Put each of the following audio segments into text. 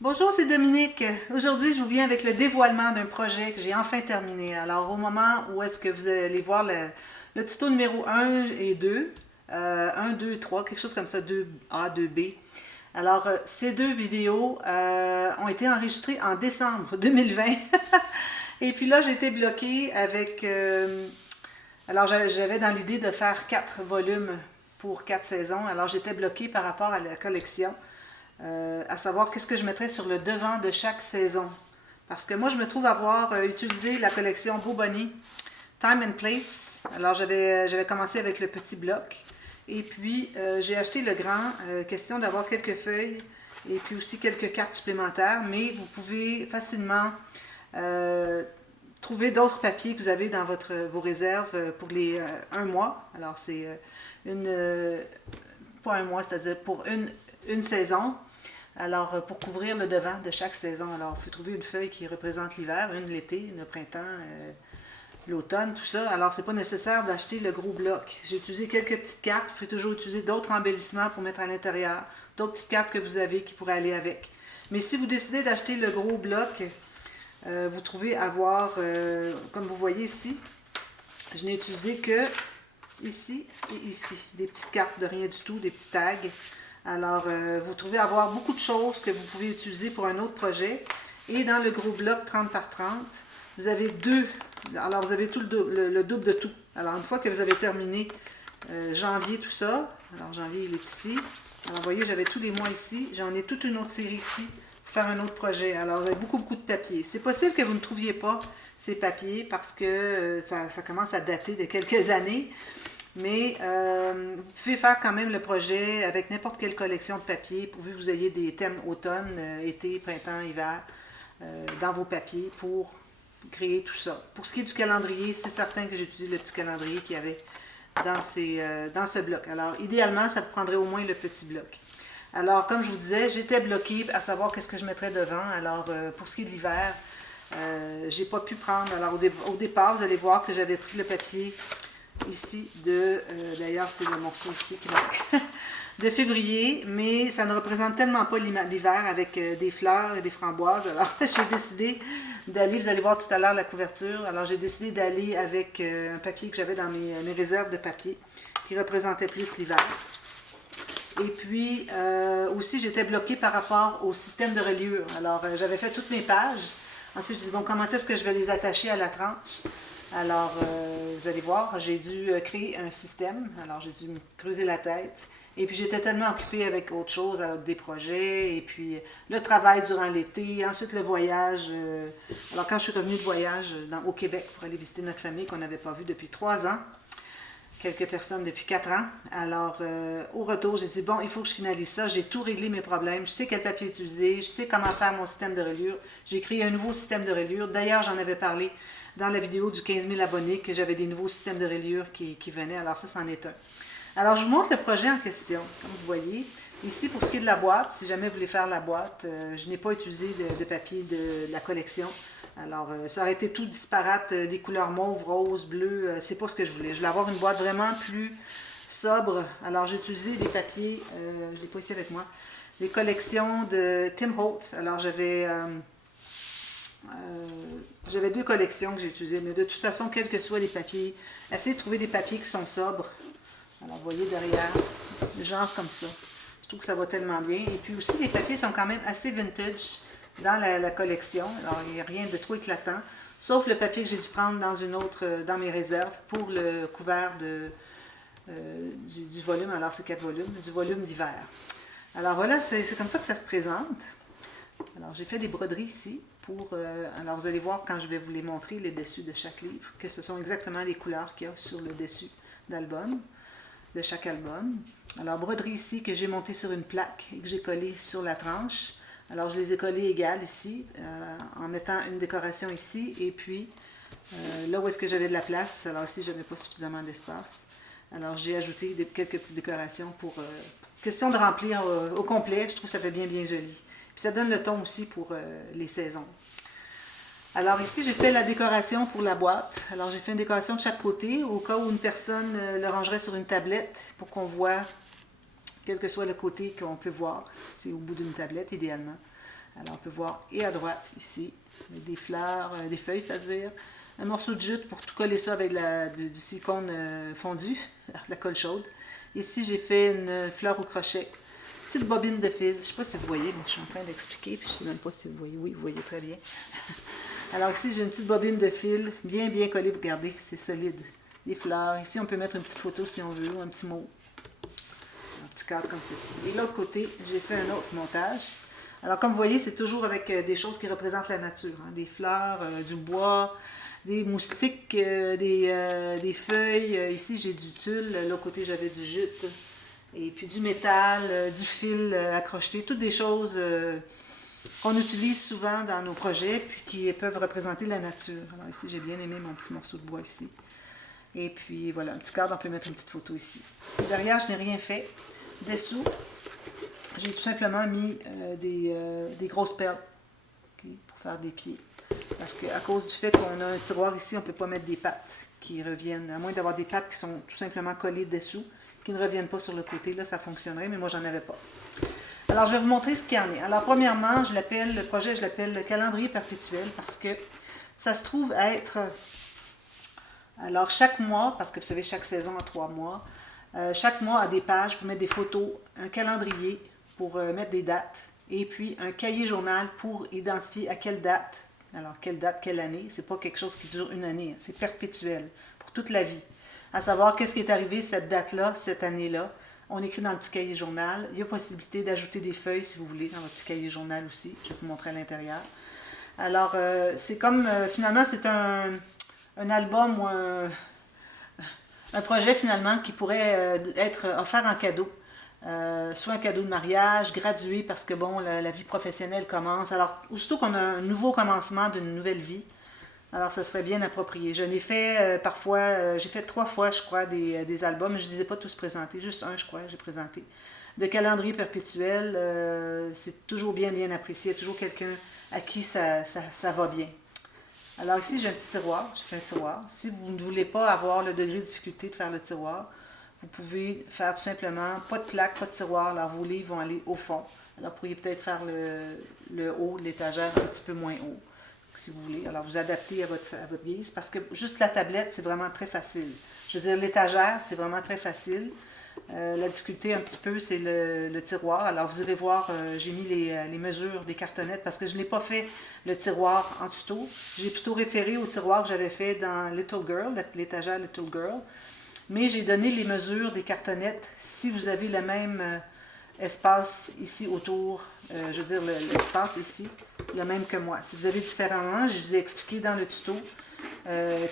Bonjour, c'est Dominique. Aujourd'hui, je vous viens avec le dévoilement d'un projet que j'ai enfin terminé. Alors, au moment où est-ce que vous allez voir le tuto numéro 1 et 2, 1, 2, 3, quelque chose comme ça, 2A, 2B. Alors, ces deux vidéos ont été enregistrées en décembre 2020. Et puis là, j'étais bloquée avec... alors, j'avais dans l'idée de faire 4 volumes pour 4 saisons. Alors, j'étais bloquée par rapport à la collection. À savoir qu'est-ce que je mettrais sur le devant de chaque saison. Parce que moi, je me trouve avoir utilisé la collection Beau Bonnet, Time and Place. Alors, j'avais commencé avec le petit bloc. Et puis, j'ai acheté le grand, question d'avoir quelques feuilles et puis aussi quelques cartes supplémentaires. Mais vous pouvez facilement trouver d'autres papiers que vous avez dans vos réserves pour les 1 mois. Alors, c'est pas 1 mois, c'est-à-dire pour une saison. Alors, pour couvrir le devant de chaque saison, alors, il faut trouver une feuille qui représente l'hiver, une l'été, une le printemps, l'automne, tout ça. Alors, c'est pas nécessaire d'acheter le gros bloc. J'ai utilisé quelques petites cartes. Vous pouvez toujours utiliser d'autres embellissements pour mettre à l'intérieur, d'autres petites cartes que vous avez qui pourraient aller avec. Mais si vous décidez d'acheter le gros bloc, vous trouvez avoir, comme vous voyez ici, je n'ai utilisé que ici et ici, des petites cartes de rien du tout, des petits tags. Alors, vous trouvez avoir beaucoup de choses que vous pouvez utiliser pour un autre projet. Et dans le gros bloc 30 par 30, vous avez deux. Alors, vous avez tout le double de tout. Alors, une fois que vous avez terminé janvier, tout ça, alors janvier, il est ici. Alors, vous voyez, j'avais tous les mois ici. J'en ai toute une autre série ici pour faire un autre projet. Alors, vous avez beaucoup, beaucoup de papier. C'est possible que vous ne trouviez pas ces papiers parce que ça commence à dater de quelques années. Mais vous pouvez faire quand même le projet avec n'importe quelle collection de papier, pourvu que vous ayez des thèmes automne, été, printemps, hiver, dans vos papiers pour créer tout ça. Pour ce qui est du calendrier, c'est certain que j'ai utilisé le petit calendrier qu'il y avait dans ce bloc. Alors, idéalement, ça vous prendrait au moins le petit bloc. Alors, comme je vous disais, j'étais bloquée à savoir qu'est-ce que je mettrais devant. Alors, pour ce qui est de l'hiver, j'ai pas pu prendre. Alors, au départ, vous allez voir que j'avais pris le papier ici d'ailleurs c'est le morceau ici qui manque, de février, mais ça ne représente tellement pas l'hiver avec des fleurs et des framboises. Alors j'ai décidé d'aller, vous allez voir tout à l'heure la couverture, alors j'ai décidé d'aller avec un papier que j'avais dans mes réserves de papier qui représentait plus l'hiver. Et puis aussi j'étais bloquée par rapport au système de reliure. Alors j'avais fait toutes mes pages. Ensuite je dis bon, comment est-ce que je vais les attacher à la tranche? Alors, vous allez voir, j'ai dû créer un système. Alors, j'ai dû me creuser la tête. Et puis, j'étais tellement occupée avec autre chose, avec des projets, et puis le travail durant l'été, ensuite le voyage. Alors, quand je suis revenue de voyage au Québec pour aller visiter notre famille qu'on n'avait pas vue depuis 3 ans, quelques personnes depuis 4 ans. Alors, au retour, j'ai dit, bon, il faut que je finalise ça. J'ai tout réglé mes problèmes. Je sais quel papier utiliser. Je sais comment faire mon système de reliure. J'ai créé un nouveau système de reliure. D'ailleurs, j'en avais parlé dans la vidéo du 15 000 abonnés que j'avais des nouveaux systèmes de reliure qui venaient. Alors, ça, c'en est un. Alors, je vous montre le projet en question, comme vous voyez. Ici, pour ce qui est de la boîte, si jamais vous voulez faire la boîte, je n'ai pas utilisé de papier de la collection. Alors, ça aurait été tout disparate, des couleurs mauve, rose, bleu, c'est pas ce que je voulais. Je voulais avoir une boîte vraiment plus sobre. Alors, j'ai utilisé des papiers, je l'ai pas ici avec moi, des collections de Tim Holtz. Alors, j'avais 2 collections que j'ai utilisées, mais de toute façon, quels que soient les papiers, essayez de trouver des papiers qui sont sobres. Alors, vous voyez derrière, genre comme ça. Je trouve que ça va tellement bien. Et puis aussi, les papiers sont quand même assez vintage dans la collection. Alors, il n'y a rien de trop éclatant, sauf le papier que j'ai dû prendre dans mes réserves pour le couvert du volume. Alors, c'est 4 volumes, du volume d'hiver. Alors voilà, c'est comme ça que ça se présente. Alors, j'ai fait des broderies ici alors, vous allez voir quand je vais vous les montrer, les dessus de chaque livre, que ce sont exactement les couleurs qu'il y a sur le dessus de chaque album. Alors, broderie ici que j'ai montée sur une plaque et que j'ai collée sur la tranche. Alors, je les ai collées égales ici, en mettant une décoration ici, et puis là où est-ce que j'avais de la place, alors ici, je n'avais pas suffisamment d'espace. Alors, j'ai ajouté quelques petites décorations pour question de remplir au complet. Je trouve que ça fait bien, bien joli. Puis ça donne le ton aussi pour les saisons. Alors ici, j'ai fait la décoration pour la boîte. Alors j'ai fait une décoration de chaque côté au cas où une personne le rangerait sur une tablette pour qu'on voit quel que soit le côté qu'on peut voir. C'est au bout d'une tablette idéalement. Alors, on peut voir, et à droite, ici, des fleurs, des feuilles, c'est-à-dire un morceau de jute pour tout coller ça avec du silicone fondu, la colle chaude. Ici, j'ai fait une fleur au crochet, petite bobine de fil. Je ne sais pas si vous voyez, mais je suis en train d'expliquer, puis je ne sais même pas si vous voyez. Oui, vous voyez très bien. Alors ici, j'ai une petite bobine de fil, bien collée, vous regardez, c'est solide. Des fleurs. Ici, on peut mettre une petite photo si on veut, ou un petit mot. Un petit cadre comme ceci. Et de l'autre côté, j'ai fait un autre montage. Alors, comme vous voyez, c'est toujours avec des choses qui représentent la nature. Hein, des fleurs, du bois, des moustiques, des feuilles. Ici, j'ai du tulle. De l'autre côté, j'avais du jute. Et puis du métal, du fil accrocheté. Toutes des choses qu'on utilise souvent dans nos projets, puis qui peuvent représenter la nature. Alors ici, j'ai bien aimé mon petit morceau de bois ici. Et puis voilà, un petit cadre, on peut mettre une petite photo ici. Derrière, je n'ai rien fait. Dessous, j'ai tout simplement mis des grosses perles, okay, pour faire des pieds. Parce qu'à cause du fait qu'on a un tiroir ici, on ne peut pas mettre des pattes qui reviennent, à moins d'avoir des pattes qui sont tout simplement collées dessous, qui ne reviennent pas sur le côté. Là, ça fonctionnerait, mais moi, j'en avais pas. Alors, je vais vous montrer ce qu'il y en est. Alors, premièrement, le projet, je l'appelle le calendrier perpétuel parce que ça se trouve être... Alors, chaque mois, parce que vous savez, chaque saison a 3 mois, chaque mois a des pages pour mettre des photos, un calendrier pour mettre des dates, et puis un cahier journal pour identifier à quelle date. Alors, quelle date, quelle année. C'est pas quelque chose qui dure une année, c'est perpétuel, pour toute la vie. À savoir qu'est-ce qui est arrivé cette date-là, cette année-là. On écrit dans le petit cahier journal. Il y a possibilité d'ajouter des feuilles, si vous voulez, dans votre petit cahier journal aussi. Je vais vous montrer à l'intérieur. Alors, c'est comme, finalement, c'est un album ou un projet, finalement, qui pourrait être offert en cadeau. Soit un cadeau de mariage, gradué, parce que, bon, la vie professionnelle commence. Alors, aussitôt qu'on a un nouveau commencement d'une nouvelle vie, alors ça serait bien approprié. Je l'ai fait parfois, j'ai fait 3 fois, je crois, des albums, mais je ne les ai pas tous présentés, juste un, je crois, j'ai présenté. De calendrier perpétuel, c'est toujours bien apprécié, il y a toujours quelqu'un à qui ça va bien. Alors ici, j'ai un petit tiroir, j'ai fait un tiroir. Si vous ne voulez pas avoir le degré de difficulté de faire le tiroir, vous pouvez faire tout simplement, pas de plaque, pas de tiroir, alors vos livres vont aller au fond. Alors vous pourriez peut-être faire le haut de l'étagère un petit peu moins haut, si vous voulez. Alors vous adaptez à votre guise, parce que juste la tablette, c'est vraiment très facile. Je veux dire, l'étagère, c'est vraiment très facile. La difficulté un petit peu, c'est le tiroir. Alors vous irez voir, j'ai mis les mesures des cartonnettes parce que je n'ai pas fait le tiroir en tuto. J'ai plutôt référé au tiroir que j'avais fait dans Little Girl, l'étagère Little Girl. Mais j'ai donné les mesures des cartonnettes si vous avez le même espace ici autour, je veux dire l'espace ici, le même que moi. Si vous avez différemment, je vous ai expliqué dans le tuto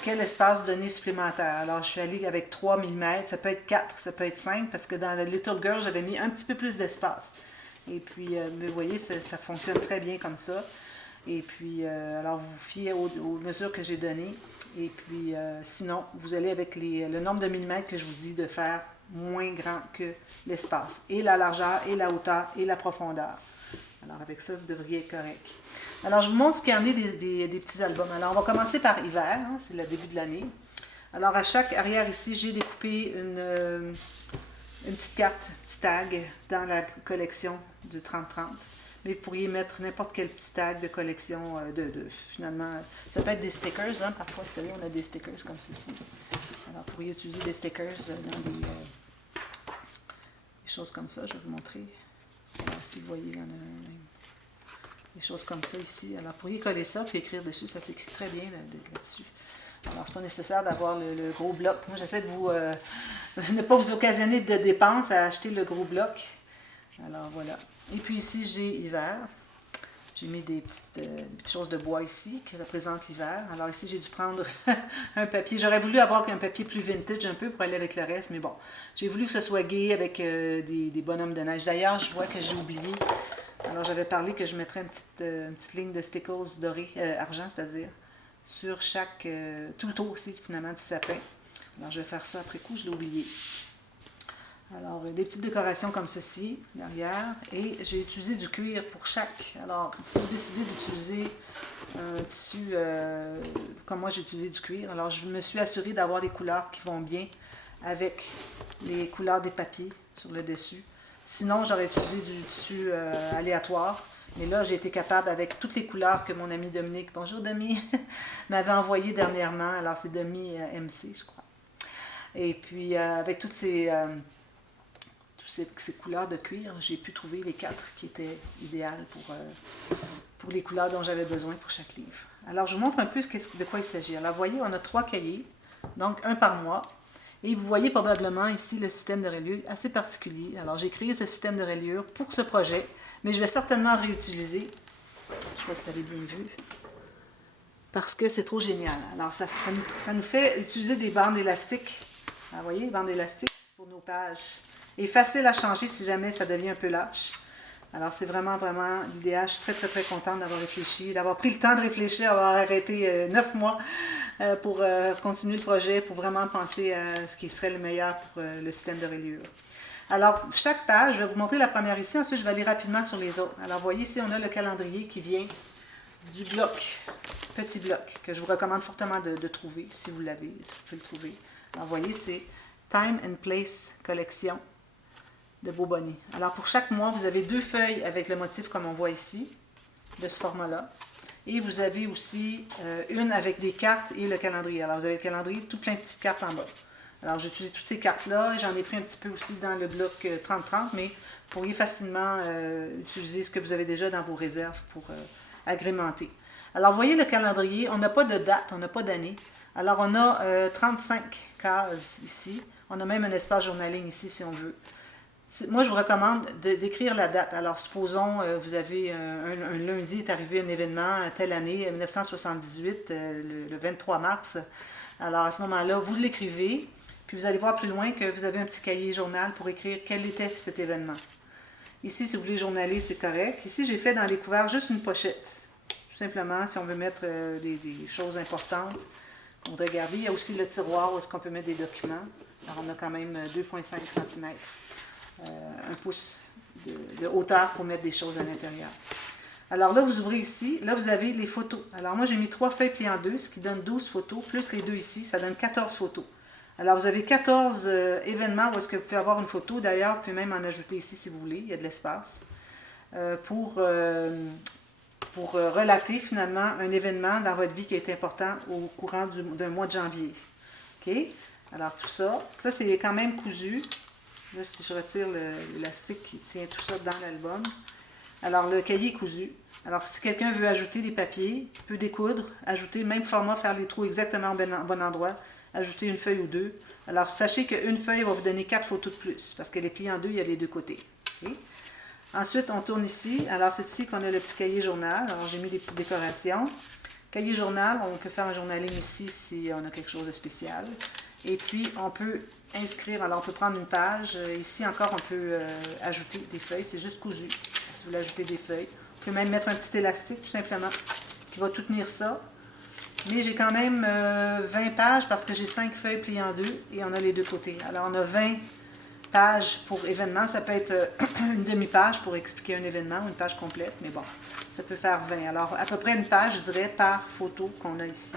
quel espace donner supplémentaire. Alors je suis allée avec 3 mm, ça peut être 4, ça peut être 5, parce que dans le Little Girl, j'avais mis un petit peu plus d'espace. Et puis, vous voyez, ça fonctionne très bien comme ça. Et puis, alors vous vous fiez aux mesures que j'ai données. Et puis, sinon, vous allez avec le nombre de millimètres que je vous dis de faire moins grand que l'espace. Et la largeur, et la hauteur, et la profondeur. Alors, avec ça, vous devriez être correct. Alors, je vous montre ce qu'il y en est des petits albums. Alors, on va commencer par hiver, hein, c'est le début de l'année. Alors, à chaque arrière ici, j'ai découpé une petite carte, un petit tag dans la collection du 30-30. Mais vous pourriez mettre n'importe quel petit tag de collection, finalement, ça peut être des stickers, hein, parfois, vous savez, on a des stickers comme ceci. Alors, vous pourriez utiliser des stickers dans des choses comme ça, je vais vous montrer. Alors, si vous voyez, il y en a des choses comme ça ici. Alors, vous pourriez coller ça puis écrire dessus, ça s'écrit très bien là-dessus. Alors, c'est pas nécessaire d'avoir le gros bloc. Moi, j'essaie de vous ne pas vous occasionner de dépenses à acheter le gros bloc. Alors, voilà. Et puis ici, j'ai hiver. J'ai mis des petites choses de bois ici qui représentent l'hiver. Alors ici, j'ai dû prendre un papier. J'aurais voulu avoir un papier plus vintage un peu pour aller avec le reste, mais bon. J'ai voulu que ce soit gai avec des bonhommes de neige. D'ailleurs, je vois que j'ai oublié. Alors, j'avais parlé que je mettrais une petite ligne de stickers dorés, argent, c'est-à-dire, sur chaque, tout le tour aussi, finalement, du sapin. Alors, je vais faire ça après coup, je l'ai oublié. Alors, des petites décorations comme ceci, derrière. Et j'ai utilisé du cuir pour chaque. Alors, si vous décidez d'utiliser un tissu, comme moi j'ai utilisé du cuir, alors je me suis assurée d'avoir des couleurs qui vont bien avec les couleurs des papiers sur le dessus. Sinon, j'aurais utilisé du tissu aléatoire. Mais là, j'ai été capable, avec toutes les couleurs que mon ami Dominique, bonjour Demi, m'avait envoyé dernièrement. Alors, c'est Demi MC, je crois. Et puis, avec toutes ces couleurs de cuir, j'ai pu trouver les 4 qui étaient idéales pour les couleurs dont j'avais besoin pour chaque livre. Alors, je vous montre un peu de quoi il s'agit. Alors, vous voyez, on a 3 cahiers, donc un par mois. Et vous voyez probablement ici le système de reliure assez particulier. Alors, j'ai créé ce système de reliure pour ce projet, mais je vais certainement le réutiliser. Je ne sais pas si vous avez bien vu. Parce que c'est trop génial. Alors, ça nous fait utiliser des bandes élastiques. Alors, vous voyez, les bandes élastiques pour nos pages. Et facile à changer si jamais ça devient un peu lâche. Alors, c'est vraiment, vraiment l'idéal. Je suis très, très, très contente d'avoir réfléchi, d'avoir pris le temps de réfléchir, d'avoir arrêté 9 mois pour continuer le projet, pour vraiment penser à ce qui serait le meilleur pour le système de reliure. Alors, chaque page, je vais vous montrer la première ici, ensuite je vais aller rapidement sur les autres. Alors, vous voyez ici, on a le calendrier qui vient du bloc, petit bloc, que je vous recommande fortement de trouver, si vous l'avez, si vous pouvez le trouver. Alors, vous voyez, c'est Time and Place Collection de Beau Bonnet. Alors, pour chaque mois, vous avez 2 feuilles avec le motif comme on voit ici, de ce format-là. Et vous avez aussi une avec des cartes et le calendrier. Alors, vous avez le calendrier, tout plein de petites cartes en bas. Alors, j'ai utilisé toutes ces cartes-là. J'en ai pris un petit peu aussi dans le bloc 30-30, mais vous pourriez facilement utiliser ce que vous avez déjà dans vos réserves pour agrémenter. Alors, vous voyez le calendrier, on n'a pas de date, on n'a pas d'année. Alors, on a 35 cases ici. On a même un espace journaling ici, si on veut. Moi, je vous recommande d'écrire la date. Alors, supposons, vous avez un lundi est arrivé un événement, telle année, 1978, le 23 mars. Alors, à ce moment-là, vous l'écrivez, puis vous allez voir plus loin que vous avez un petit cahier journal pour écrire quel était cet événement. Ici, si vous voulez journaler, c'est correct. Ici, j'ai fait dans les couverts juste une pochette. Tout simplement, si on veut mettre des choses importantes qu'on doit garder. Il y a aussi le tiroir où est-ce qu'on peut mettre des documents. Alors, on a quand même 2,5 cm. 1 pouce de hauteur pour mettre des choses à l'intérieur. Alors là, vous ouvrez ici. Là, vous avez les photos. Alors moi, j'ai mis 3 feuilles pliées en 2, ce qui donne 12 photos, plus les 2 ici, ça donne 14 photos. Alors, vous avez 14 événements où est-ce que vous pouvez avoir une photo. D'ailleurs, vous pouvez même en ajouter ici si vous voulez. Il y a de l'espace. Pour relater finalement un événement dans votre vie qui a été important au courant d'un mois de janvier. OK? Alors, tout ça. Ça, c'est quand même cousu. Là, si je retire l'élastique qui tient tout ça dans l'album. Alors, le cahier est cousu. Alors, si quelqu'un veut ajouter des papiers, il peut découdre, ajouter, même format, faire les trous exactement au bon endroit, ajouter une feuille ou 2. Alors, sachez qu'une feuille va vous donner 4 photos de plus, parce qu'elle est pliée en 2, il y a les 2 côtés. Okay? Ensuite, on tourne ici. Alors, c'est ici qu'on a le petit cahier journal. Alors, j'ai mis des petites décorations. Cahier journal, on peut faire un journaling ici si on a quelque chose de spécial. Et puis, on peut inscrire, alors on peut prendre une page. Ici encore, on peut ajouter des feuilles. C'est juste cousu. Si vous voulez ajouter des feuilles. Vous pouvez même mettre un petit élastique, tout simplement, qui va tout tenir ça. Mais j'ai quand même 20 pages parce que j'ai 5 feuilles pliées en 2 et on a les 2 côtés. Alors, on a 20 pages pour événement. Ça peut être une demi-page pour expliquer un événement ou une page complète. Mais bon, ça peut faire 20. Alors, à peu près une page, je dirais, par photo qu'on a ici.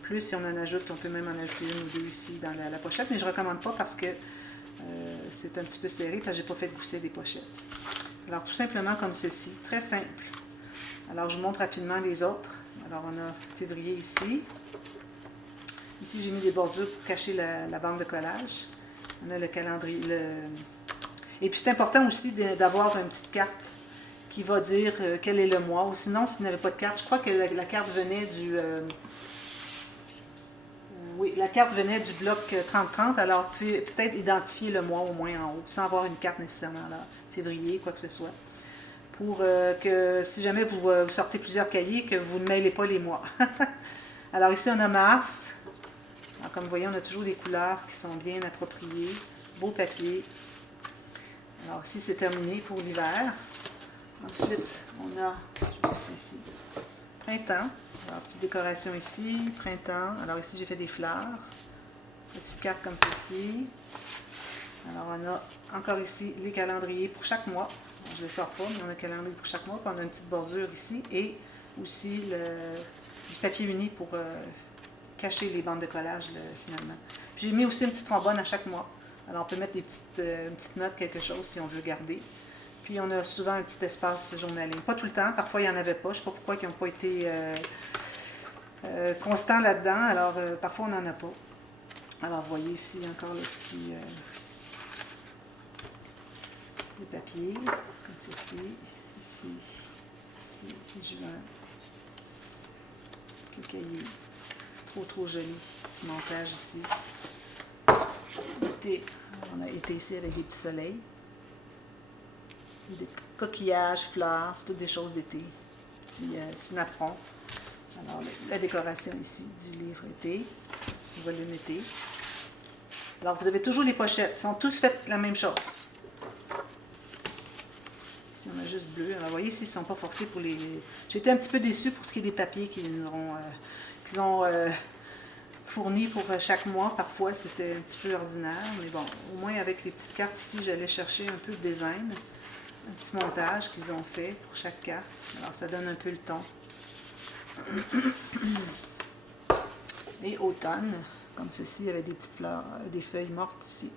Plus, si on en ajoute, on peut même en ajouter une ou 2 ici dans la pochette, mais je ne recommande pas parce que c'est un petit peu serré, parce que je n'ai pas fait gousser des pochettes. Alors, tout simplement comme ceci, très simple. Alors, je vous montre rapidement les autres. Alors, on a février ici. Ici, j'ai mis des bordures pour cacher la bande de collage. On a le calendrier. Et puis, c'est important aussi d'avoir une petite carte qui va dire quel est le mois. Ou sinon, s'il n'y avait pas de carte, je crois que la carte venait du... Oui, la carte venait du bloc 30-30, alors vous pouvez peut-être identifier le mois au moins en haut, sans avoir une carte nécessairement là, février, quoi que ce soit, pour que si jamais vous sortez plusieurs cahiers, que vous ne mêlez pas les mois. Alors ici, on a mars. Alors, comme vous voyez, on a toujours des couleurs qui sont bien appropriées. Beau papier. Alors ici, c'est terminé pour l'hiver. Ensuite, on a, je vais passer ici, printemps. Alors, petite décoration ici, printemps. Alors ici, j'ai fait des fleurs. Petite carte comme ceci. Alors, on a encore ici les calendriers pour chaque mois. Alors, je ne le sors pas, mais on a un calendrier pour chaque mois. Puis on a une petite bordure ici et aussi du papier uni pour cacher les bandes de collage finalement. J'ai mis aussi une petite trombone à chaque mois. Alors, on peut mettre une petite note, quelque chose si on veut garder. puis on a souvent un petit espace journaling. Pas tout le temps, parfois il n'y en avait pas. Je ne sais pas pourquoi ils n'ont pas été constants là-dedans. Alors parfois on n'en a pas. Alors vous voyez ici encore le petit les papiers, comme ceci, ici, juin, le cahier, trop joli, petit montage ici. Été, on a été ici avec des petits soleils, des coquillages, fleurs, c'est toutes des choses d'été, petit napperon. Alors la décoration ici du livre été, du volume été. Alors vous avez toujours les pochettes, ils sont tous faites la même chose. Ici on a juste bleu, alors vous voyez ici ils ne sont pas forcés pour les... J'ai été un petit peu déçue pour ce qui est des papiers qu'ils ont fournis pour chaque mois. Parfois c'était un petit peu ordinaire, mais bon, au moins avec les petites cartes ici j'allais chercher un peu de design, un petit montage qu'ils ont fait pour chaque carte, alors ça donne un peu le ton. Et automne, comme ceci, avec des petites fleurs, des feuilles mortes ici.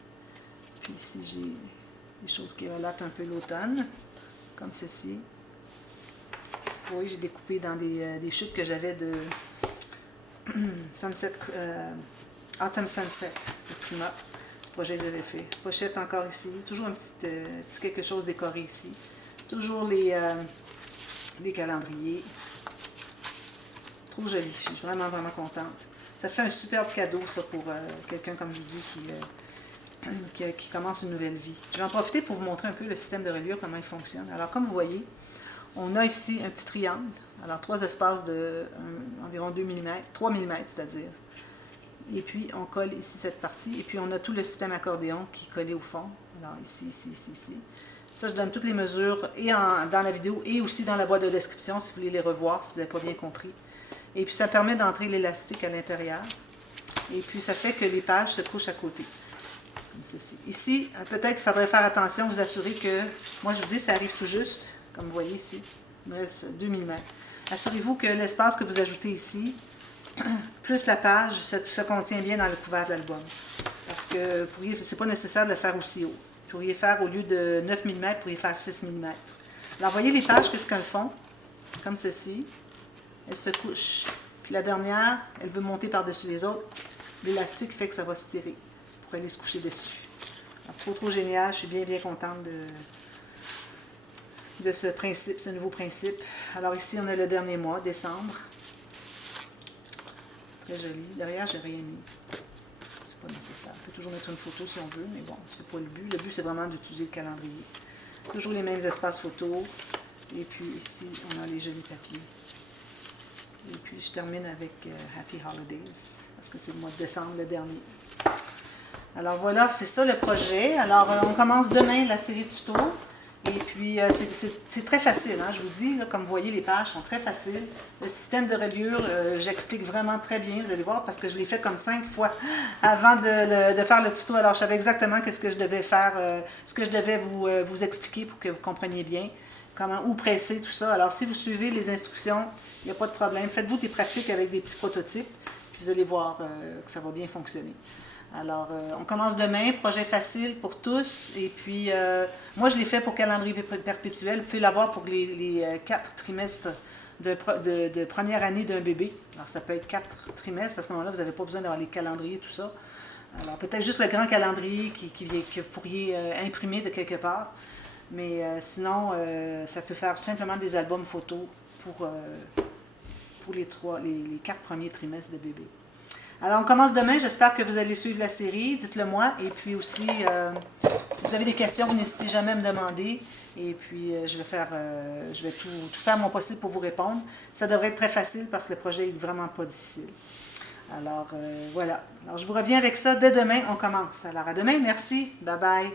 Puis ici, j'ai des choses qui relatent un peu l'automne, comme ceci. Ici, vous voyez, j'ai découpé dans des chutes que j'avais de Sunset, Autumn Sunset, de Prima, projet que j'avais fait. Pochette encore ici, toujours un petit quelque chose décoré ici. Toujours les calendriers. Trop joli, je suis vraiment contente. Ça fait un superbe cadeau, ça, pour quelqu'un, comme je vous dis, qui commence une nouvelle vie. Je vais en profiter pour vous montrer un peu le système de reliure, comment il fonctionne. Alors, comme vous voyez, on a ici un petit triangle. Alors, 3 espaces de environ 2 mm, 3 mm, c'est-à-dire. Et puis, on colle ici cette partie. Et puis, on a tout le système accordéon qui est collé au fond. Alors, ici. Ça, je donne toutes les mesures et dans la vidéo et aussi dans la boîte de description, si vous voulez les revoir, si vous n'avez pas bien compris. Et puis, ça permet d'entrer l'élastique à l'intérieur. Et puis, ça fait que les pages se couchent à côté. Comme ceci. Ici, peut-être il faudrait faire attention, vous assurer que, moi je vous dis, ça arrive tout juste, comme vous voyez ici. Il me reste 2 mm. Assurez-vous que l'espace que vous ajoutez ici, plus la page, se contient bien dans le couvert de l'album. Parce que ce n'est pas nécessaire de le faire aussi haut. Vous pourriez faire, au lieu de 9 mm, vous pourriez faire 6 mm. Alors, voyez les pages, qu'est-ce qu'elles font? Comme ceci. Elle se couche. Puis la dernière, elle veut monter par-dessus les autres. L'élastique fait que ça va se tirer pour aller se coucher dessus. Alors, trop génial. Je suis bien contente de ce principe, ce nouveau principe. Alors ici, on a le dernier mois, décembre. Très joli. Derrière, j'ai rien mis. C'est pas nécessaire. On peut toujours mettre une photo si on veut, mais bon, c'est pas le but. Le but, c'est vraiment d'utiliser le calendrier. Toujours les mêmes espaces photos. Et puis ici, on a les jolis papiers. Et puis, je termine avec Happy Holidays, parce que c'est le mois de décembre, le dernier. Alors voilà, c'est ça le projet. Alors, on commence demain la série tuto. Et puis, c'est très facile, hein, je vous dis, là, comme vous voyez, les pages sont très faciles. Le système de reliure, j'explique vraiment très bien, vous allez voir, parce que je l'ai fait comme 5 fois avant de faire le tuto. Alors, je savais exactement qu'est-ce que je devais faire, ce que je devais vous expliquer pour que vous compreniez bien. Où presser, tout ça. Alors, si vous suivez les instructions, il n'y a pas de problème. Faites-vous des pratiques avec des petits prototypes, puis vous allez voir que ça va bien fonctionner. Alors, on commence demain, projet facile pour tous. Et puis, moi, je l'ai fait pour calendrier perpétuel. Vous pouvez l'avoir pour les 4 trimestres de première année d'un bébé. Alors, ça peut être 4 trimestres. À ce moment-là, vous n'avez pas besoin d'avoir les calendriers, tout ça. Alors, peut-être juste le grand calendrier que vous pourriez imprimer de quelque part. Mais sinon, ça peut faire tout simplement des albums photos pour les 4 premiers trimestres de bébé. Alors, on commence demain. J'espère que vous allez suivre la série. Dites-le moi. Et puis aussi, si vous avez des questions, vous n'hésitez jamais à me demander. Et puis, je vais tout faire mon possible pour vous répondre. Ça devrait être très facile parce que le projet est vraiment pas difficile. Alors, voilà. Alors, je vous reviens avec ça dès demain. On commence. Alors, à demain. Merci. Bye bye.